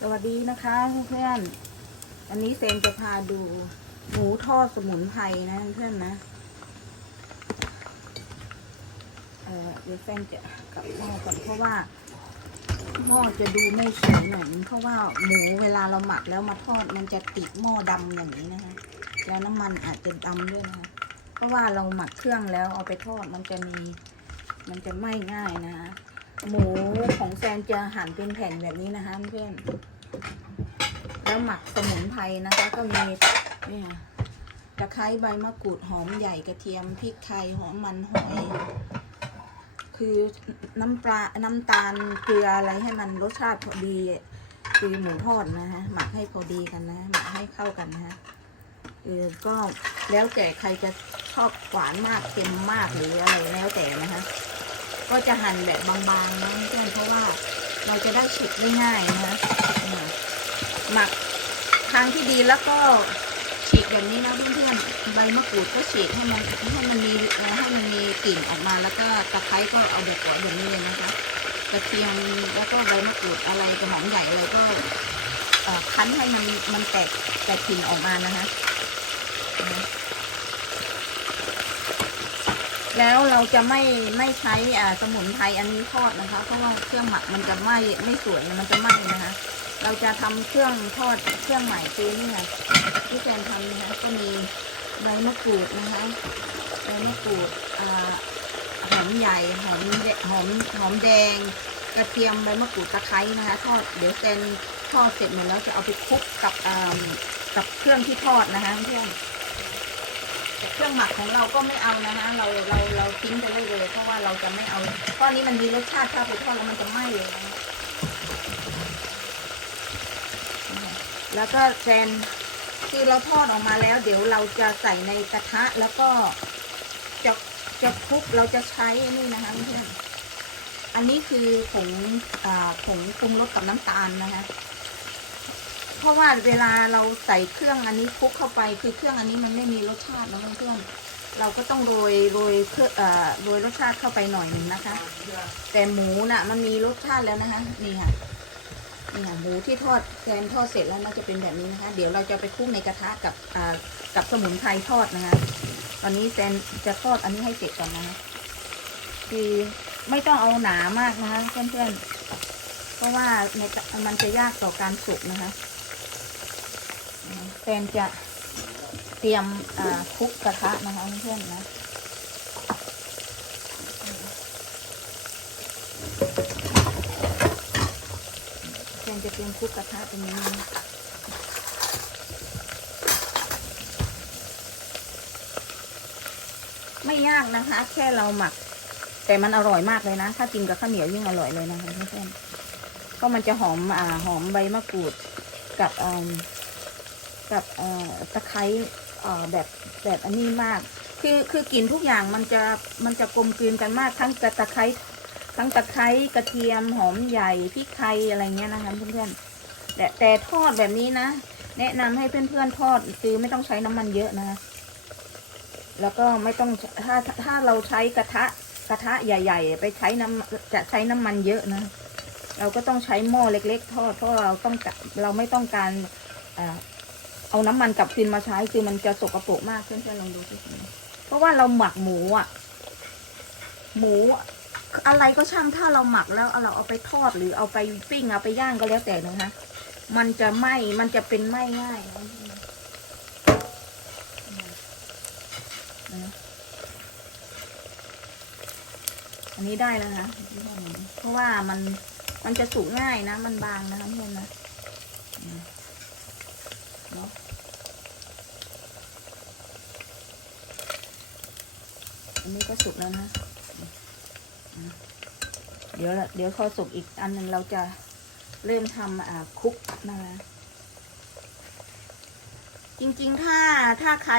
สวัสดีนะคะเพื่อนๆวันนี้เซนจะพาดูหมูทอดสมุนไพรนะเพื่อนนะเอ่อเดี๋ยวเซนจะกลับหม้อก่อนเพราะว่าหม้อจะดูไม่สวยหน่อยนึงเพราะว่าหมูเวลาเราหมักแล้วมาทอดมันจะติดหม้อดำอย่างนี้นะคะ แล้วน้ำมันอาจจะดำด้วยนะคะ เพราะว่าเราหมักเครื่องแล้วเอาไปทอดมันจะมี มันจะไหม้ง่ายนะคะหมู นจะหั่นเป็นแผ่นแบบนี้นะคะเพื่อนแล้วหมักสมุนไพรนะคะ ก็มีนี่ค่ะตะไคร้ใบมะกรูดหอมใหญ่กระเทียมพริกไทยหอมมันหอยคือน้ำปลาน้ำตาลเกลืออะไรให้มันรสชาติพอดีคือหมูทอดนะคะหมักให้พอดีกันนะหมักให้เข้ากันนะคะเออก็แล้วแต่ใครจะชอบหวานมากเค็มมากหรืออะไรแล้วแต่นะ ก็จะหั่นแบบบางๆนะเพื่อนเพราะว่าเราจะได้ฉีกได้ง่ายนะคะหมักทางที่ดีแล้วก็ฉีกแบบนี้นะเพื่อนๆใบมะกรูดก็ฉีกให้มันให้มันมีให้มันมีกลิ่นออกมาแล้วก็ตะไคร้ก็เอาแบบหัวอย่างนี้เลยนะคะกระเทียมแล้วก็ใบมะกรูดอะไรกระหอมใหญ่อะไรก็คั้นให้มันมันแตกแตกกลิ่นออกมานะคะ แล้วเราจะไม่ไม่ใช้อ่าสมุนไพรอันนี้ทอดนะคะ เพราะว่าเครื่องหมักมันจะไหม้ไม่สวยมันจะไหม้นะคะ เราจะทำเครื่องทอดเครื่องใหม่คือนี่ค่ะที่แฟนทำนะคะก็มีใบมะกรูดนะคะใบมะกรูดอ่าหอมใหญ่หอมหอมหอมแดง กระเทียมใบมะกรูดตะไคร้นะคะ ทอดเดี๋ยวแฟนทอดเสร็จหมดแล้วจะเอาไปคลุกกับกับเครื่องที่ทอดนะคะเพื่อน เครื่องหมักของเราก็ไม่เอานะคะเราเราเราทิ้งไปเลยเลยเพราะว่าเราจะไม่เอาเพราะอันนี้มันมีรสชาติถ้าไปทอดแล้วมันจะไหม้เลยนะคะแล้วก็แซนคือเราทอดออกมาแล้ว เดี๋ยวเราจะใส่ในกระทะแล้วก็จะจะคลุกเราจะใช้อันนี่นะคะเพื่อนอันนี้คือผงอ่าผงปรุงรสกับน้ำตาลนะคะ เพราะว่าเวลาเราใส่เครื่องอันนี้คลุกเข้าไป คือเครื่องอันนี้มันไม่มีรสชาตินะเพื่อนๆเราก็ต้องโรยโรยเครื่องเอ่อโรยรสชาติเข้าไปหน่อยหนึ่งนะคะ แต่หมูน่ะ มันมีรสชาติแล้วนะคะ นี่ค่ะนี่ค่ะหมูที่ทอดแกนทอดเสร็จแล้วน่าจะเป็นแบบนี้นะคะ เดี๋ยวเราจะไปคลุกในกระทะกับอ่ากับสมุนไพรทอดนะคะ ตอนนี้แซนจะทอดอันนี้ให้เสร็จก่อนนะคะคือไม่ต้องเอาหนามากนะคะเพื่อนๆเพราะว่ามันจะยากต่อการสุกนะคะ ฟนจะเตรียมอ่าคลุกกระทะนะคะเพื่อนๆนะแฟนจะเตรียมคลุกกระทะตรงนี้ไม่ยากนะคะ แค่เราหมัก แต่มันอร่อยมากเลยนะ ถ้ากินกับข้าวเหนียวยิ่งอร่อยเลยนะคะเพื่อนๆก็มันจะหอมอ่าหอมใบมะกรูดกับอ่า กับตะไคร้แบบแบบอันนี้มาก คือคือกลิ่นทุกอย่างมันจะมันจะกลมกลืนกันมากทั้งกระตะไคร้ทั้งตะไคร้กระเทียมหอมใหญ่พริกไทยอะไรเงี้ยนะคะเพื่อนๆแต่แต่ทอดแบบนี้นะ แนะนำให้เพื่อนๆทอดคือไม่ต้องใช้น้ำมันเยอะนะแล้วก็ไม่ต้องถ้าถ้าเราใช้กระทะกระทะใหญ่ ๆ ไปใช้น้ำจะใช้น้ำมันเยอะนะ เราก็ต้องใช้หม้อเล็ก ๆ ทอดเพราะเราต้องเราไม่ต้องการอ่า เอาน้ำมันกับคืนมาใช้คือมันจะสกปรกมากเพื่อนๆลองดูสิเพราะว่าเราหมักหมูอะ หมูอะไรก็ช่างถ้าเราหมักแล้วเอาเราเอาไปทอดหรือเอาไปปิ้งเอาไปย่างก็แล้วแต่นะคะ มันจะไหม้มันจะเป็นไหม้ง่ายอันนี้ได้แล้วนะเพราะว่ามันมันจะสุกง่ายนะ มันบางนะคะเพื่อนนะอืมเนาะ อันนี้ก็สุกแล้วนะ เดี๋ยวละเดี๋ยวพอสุกอีกอันหนึ่งเราจะเริ่มทำอ่าคุกนะคะจริงๆ ถ้าถ้าใคร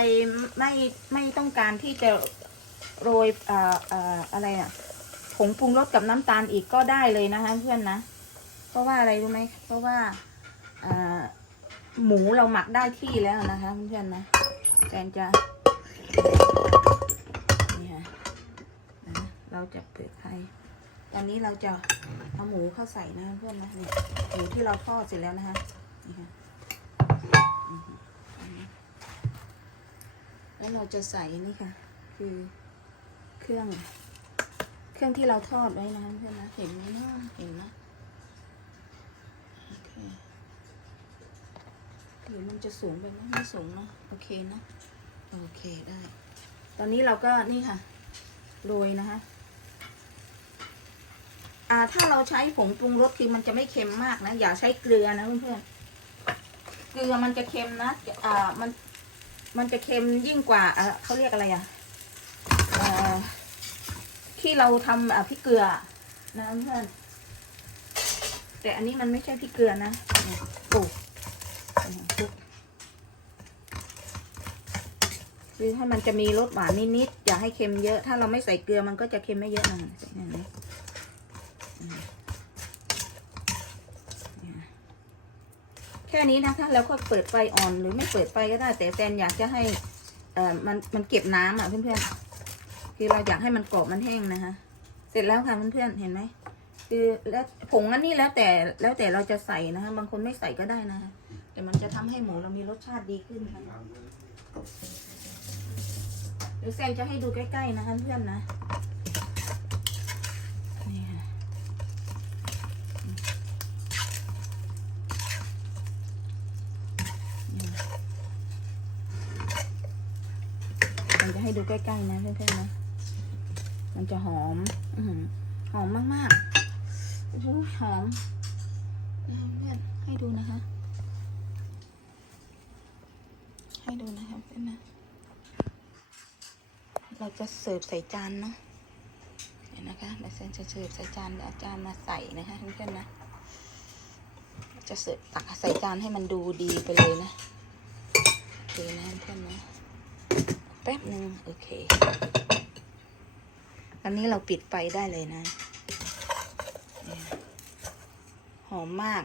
ไม่ไม่ต้องการที่จะโรยอ่าอ่าอะไรอะผงปรุงรสกับน้ำตาลอีกก็ได้เลยนะคะเพื่อนนะ เพราะว่าอะไรรู้ไหมเพราะว่าอ่าหมูเราหมักได้ที่แล้วนะคะเพื่อนๆนะแฟนจะ เราจะเปลือกไข่ตอนนี้เราจะเอาหมูเข้าใส่นะเพื่อนนะนี่หมูที่เราทอดเสร็จแล้วนะคะนี่ค่ะแล้วเราจะใส่นี่ค่ะ คือเครื่อง เครื่องที่เราทอดไว้นะเพื่อนนะเห็นไหมนะเห็นนะโอเคหรือมันจะสูงไปไหมไม่สูงเนาะโอเคเนะโอเคได้ ตอนนี้เราก็นี่ค่ะโรยนะคะ อ่า ถ้าเราใช้ผงปรุงรสคือมันจะไม่เค็มมากนะ อย่าใช้เกลือนะเพื่อนๆ เกลือมันจะเค็มนะ อ่า มัน มันจะเค็มยิ่งกว่าอ่าเขาเรียกอะไรอะที่เราทำอ่าพริกเกลือนะเพื่อน แต่อันนี้มันไม่ใช่พริกเกลือนะปลูกคือให้มันจะมีรสหวานนิดๆอย่าให้เค็มเยอะ ถ้าเราไม่ใส่เกลือมันก็จะเค็มไม่เยอะนะใส่อย่างนี้ แค่นี้นะคะแล้วก็เปิดไฟอ่อนหรือไม่เปิดไฟก็ได้ แต่แตนอยากจะให้เอ่อมันมันเก็บน้ำอะเพื่อนๆคือเราอยากให้มันกรอบมันแห้งนะคะ เสร็จแล้วค่ะเพื่อนๆเห็นไหมคือแล้วผงอันนี้แล้วแต่แล้วแต่เราจะใส่นะคะ บางคนไม่ใส่ก็ได้นะคะแต่มันจะทำให้หมูเรามีรสชาติดีขึ้นค่ะเดี๋ยวแซงจะให้ดูใกล้ๆนะคะเพื่อนนะนี่ค่ะ มจะให้ดูใกล้ๆนะเพื่อนๆนะ มันจะหอมอหอมมากๆโอ้หอมเพื่อนให้ดูนะคะ ให้ดูนะคะเพื่อนนะ เราจะเสิร์ฟใส่จานเนาะเดี๋ยวนะคะเดี๋ยวเซนจะเสิร์ฟใส่จานเดี๋ยวอาจานมาใส่นะคะเพื่อนๆนะ จะเสิร์ฟตักใส่จานให้มันดูดีไปเลยนะโอเคนะเพื่อนนะ ป๊บหนึ่งโอเค อันนี้เราปิดไฟได้เลยนะ หอมมาก